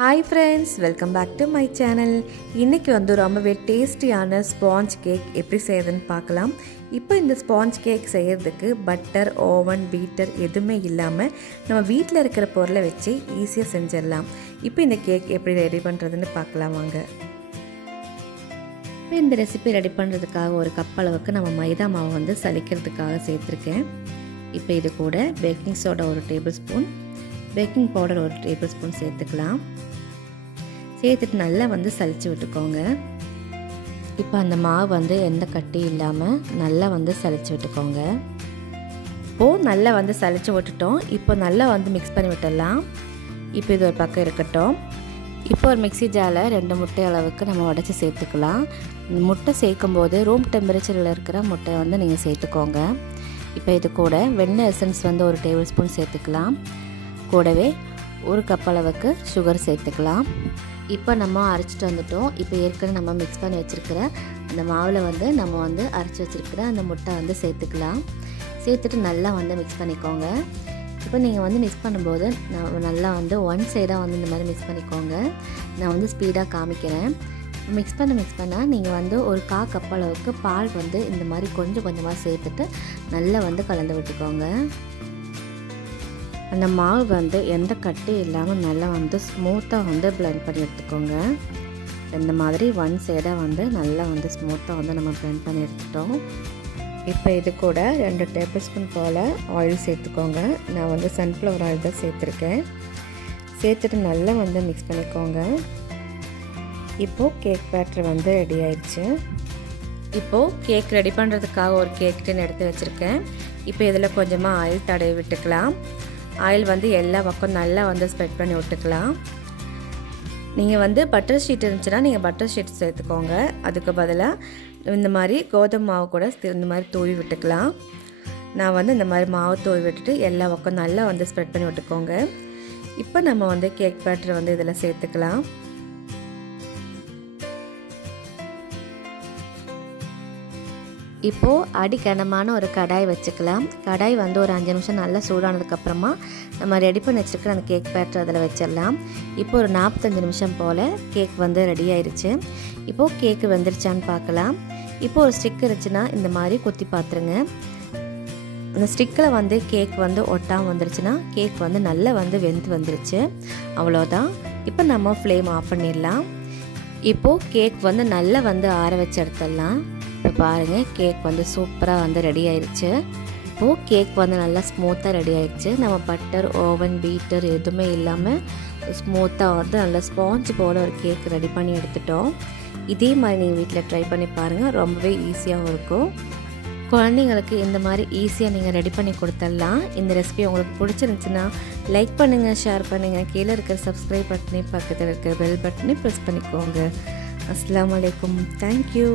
Hi friends, welcome back to my channel. இன்னைக்கு வந்து ரொம்பவே டேஸ்டியான ஸ்பாஞ்ச் கேக் எப்படி செய்யறதுன்னு பார்க்கலாம். இப்போ இந்த ஸ்பாஞ்ச் கேக் செய்யறதுக்கு பட்டர், ஓவன், பீட்டர் எதுவுமே இல்லாமல் நம்ம வீட்டில் இருக்கிற பொருளை வச்சு ஈஸியாக செஞ்சிடலாம். இப்போ இந்த கேக் எப்படி ரெடி பண்ணுறதுன்னு பார்க்கலாம் வாங்க. இப்போ இந்த ரெசிபி ரெடி பண்ணுறதுக்காக ஒரு கப் அளவுக்கு நம்ம மைதா மாவு வந்து சலிக்கிறதுக்காக சேர்த்துருக்கேன். இப்போ இது கூட பேக்கிங் சோடா ஒரு டேபிள் ஸ்பூன், பேக்கிங் பவுடர் ஒரு டேபிள் ஸ்பூன் சேர்த்துக்கலாம். சேர்த்துட்டு நல்லா வந்து சலிச்சு விட்டுக்கோங்க. இப்போ அந்த மாவு வந்து எந்த கட்டி இல்லாமல் நல்லா வந்து சலிச்சு விட்டுக்கோங்க. இப்போது நல்லா வந்து சலிச்சு விட்டுட்டோம். இப்போ நல்லா வந்து மிக்ஸ் பண்ணி விட்டுடலாம். இப்போ இது ஒரு பக்கம் இருக்கட்டும். இப்போ ஒரு மிக்ஸி ஜாரில் 2 முட்டை அளவுக்கு நம்ம உடச்சி சேர்த்துக்கலாம். முட்டை சேர்க்கும் போது ரூம் டெம்பரேச்சரில் இருக்கிற முட்டையை வந்து நீங்கள் சேர்த்துக்கோங்க. இப்போ இது கூட வெண்ணெய் எசன்ஸ் வந்து ஒரு டேபிள் ஸ்பூன் சேர்த்துக்கலாம். கூடவே ஒரு கப் அளவுக்கு சுகர் சேர்த்துக்கலாம். இப்போ நம்ம அரைச்சிட்டு வந்துட்டோம். இப்போ ஏற்கனவே நம்ம மிக்ஸ் பண்ணி வச்சுருக்கிற அந்த மாவில் வந்து நம்ம வந்து அரைச்சி வச்சுருக்கிற அந்த முட்டை வந்து சேர்த்துக்கலாம். சேர்த்துட்டு நல்லா வந்து மிக்ஸ் பண்ணிக்கோங்க. இப்போ நீங்கள் வந்து மிக்ஸ் பண்ணும்போது நல்லா வந்து ஒன் சைடாக வந்து இந்த மாதிரி மிக்ஸ் பண்ணிக்கோங்க. நான் வந்து ஸ்பீடாக காமிக்கிறேன். மிக்ஸ் பண்ண நீங்கள் வந்து ஒரு 1/4 கப் அளவுக்கு பால் வந்து இந்த மாதிரி கொஞ்சம் கொஞ்சமாக சேர்த்துட்டு நல்லா வந்து கலந்து விட்டுக்கோங்க. அந்த மாவு வந்து எந்த கட்டி இல்லாமல் நல்லா வந்து ஸ்மூத்தாக வந்து பிளெண்ட் பண்ணி எடுத்துக்கோங்க. இந்த மாதிரி ஒன் சைடாக வந்து நல்லா வந்து ஸ்மூத்தாக வந்து நம்ம பிளெண்ட் பண்ணி எடுத்துட்டோம். இப்போ இது கூட 2 டேபிள் ஸ்பூன் போல் ஆயில் சேர்த்துக்கோங்க. நான் வந்து சன்ஃப்ளவர் ஆயில் தான் சேர்த்துருக்கேன். சேர்த்துட்டு நல்லா வந்து மிக்ஸ் பண்ணிக்கோங்க. இப்போது கேக் பேட்டர் வந்து ரெடி ஆயிடுச்சு. இப்போது கேக் ரெடி பண்ணுறதுக்காக ஒரு கேக் டின் எடுத்து வச்சுருக்கேன். இப்போ இதில் கொஞ்சமாக ஆயில் தடவி விட்டுக்கலாம். ஆயில் வந்து எல்லா பக்கம் நல்லா வந்து ஸ்ப்ரெட் பண்ணி விட்டுக்கலாம். நீங்கள் வந்து பட்டர் ஷீட் இருந்துச்சுன்னா நீங்கள் பட்டர் ஷீட் சேர்த்துக்கோங்க. அதுக்கு பதிலாக இந்த மாதிரி கோதுமை மாவு கூட இந்த மாதிரி தூவி விட்டுக்கலாம். நான் வந்து இந்த மாதிரி மாவு தூவி விட்டுட்டு எல்லா பக்கம் நல்லா வந்து ஸ்ப்ரெட் பண்ணி விட்டுக்கோங்க. இப்போ நம்ம வந்து கேக் பேட்டர் வந்து இதில் சேர்த்துக்கலாம். இப்போது அடிக்கனமான ஒரு கடாய் வச்சுக்கலாம். கடாய் வந்து ஒரு 5 நிமிஷம் நல்லா சூடானதுக்கப்புறமா நம்ம ரெடி பண்ணி வச்சுருக்கிற அந்த கேக் பேட்டர் அதில் வச்சிடலாம். இப்போ ஒரு 45 நிமிஷம் போல் கேக் வந்து ரெடி ஆயிடுச்சு. இப்போது கேக்கு வெந்துருச்சான்னு பார்க்கலாம். இப்போது ஒரு ஸ்டிக் இருந்துச்சுன்னா இந்த மாதிரி குத்தி பார்த்துருங்க. அந்த ஸ்டிக்கில் வந்து கேக் வந்து ஒட்டாமல் வந்துருச்சுன்னா கேக் வந்து நல்லா வந்து வெந்து வந்துருச்சு. அவ்வளோதான். இப்போ நம்ம ஃப்ளேம் ஆஃப் பண்ணிடலாம். இப்போது கேக் வந்து நல்லா வந்து ஆற வச்சு எடுத்துடலாம். இப்போ பாருங்கள், கேக் வந்து சூப்பராக வந்து ரெடி ஆயிடுச்சு. இப்போது கேக் வந்து நல்லா ஸ்மூத்தாக ரெடி ஆயிடுச்சு. நம்ம பட்டர், ஓவன், பீட்டர் எதுவுமே இல்லாமல் ஸ்மூத்தாக வந்து நல்லா ஸ்பாஞ்ச் போல் ஒரு கேக் ரெடி பண்ணி எடுத்துட்டோம். இதே மாதிரி நீங்கள் வீட்டில் ட்ரை பண்ணி பாருங்கள். ரொம்பவே ஈஸியாகவும் இருக்கும். குழந்தைங்களுக்கு இந்த மாதிரி ஈஸியாக நீங்கள் ரெடி பண்ணி கொடுத்துடலாம். இந்த ரெசிபி உங்களுக்கு பிடிச்சிருந்துச்சுன்னா லைக் பண்ணுங்கள், ஷேர் பண்ணுங்கள். கீழே இருக்கிற சப்ஸ்கிரைப் பட்டனே பக்கத்தில் இருக்கிற பெல் பட்டனே ப்ரெஸ் பண்ணிக்கோங்க. அஸ்ஸலாமு அலைக்கும். தேங்க்யூ.